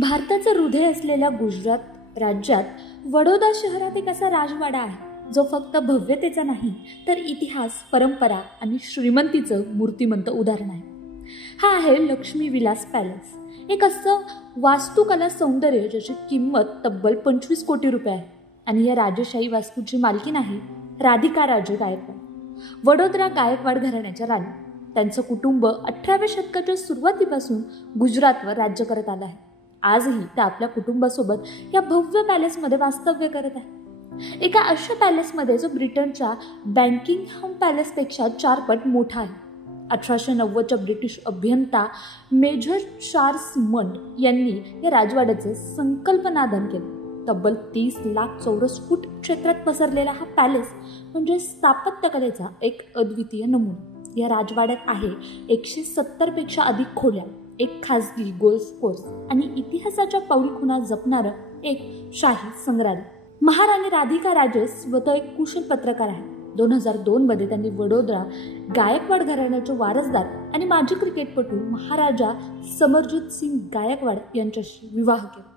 भारताचं हृदय असलेल्या गुजरात राज्यात वडोदरा शहरात एक असा राजवाडा आहे जो फक्त भव्यतेचा नाही तर इतिहास, परंपरा आणि श्रीमंतीचं मूर्तिमंत उदाहरण आहे. हा आहे लक्ष्मी विलास पॅलेस. एक असं वास्तुकला सौंदर्य ज्याची किंमत तब्बल 25 कोटी रुपये आहे. आणि या राजेशाही वास्तूची मालकीण आहे राधिका राजे गायकवाड, वडोदरा गायकवाड घराण्याच्या राणी. त्यांचं कुटुंब 18व्या शतकाच्या सुरुवातीपासून गुजरातवर राज्य करत आलं आहे. आजही ते आपल्या कुटुंबासोबत या भव्य पॅलेसमध्ये वास्तव्य करत आहे. एका अशा पॅलेसमध्ये जो ब्रिटनच्या बॅकिंगहॅम पॅलेसपेक्षा 4 पट मोठा आहे. 1890च्या ब्रिटिश अभियंता मेजर चार्ल्स मंट यांनी या राजवाड्याचं संकल्पनादन केलं. तब्बल 30 लाख चौरस फूट क्षेत्रात पसरलेला हा पॅलेस म्हणजे स्थापत्यकलेचा एक अद्वितीय नमुना. या राजवाड्यात आहे 170 पेक्षा अधिक खोल्या, एक खासगी गोल्फ कोर्स आणि इतिहासाच्या पाऊलखुणा जपणारं एक शाही संग्रहालय. महाराणी राधिका राजे स्वतः एक कुशल पत्रकार आहे. 2002 मध्ये त्यांनी वडोदरा गायकवाड घराण्याचे वारसदार आणि माजी क्रिकेटपटू महाराजा समरजित सिंग गायकवाड यांच्याशी विवाह केला.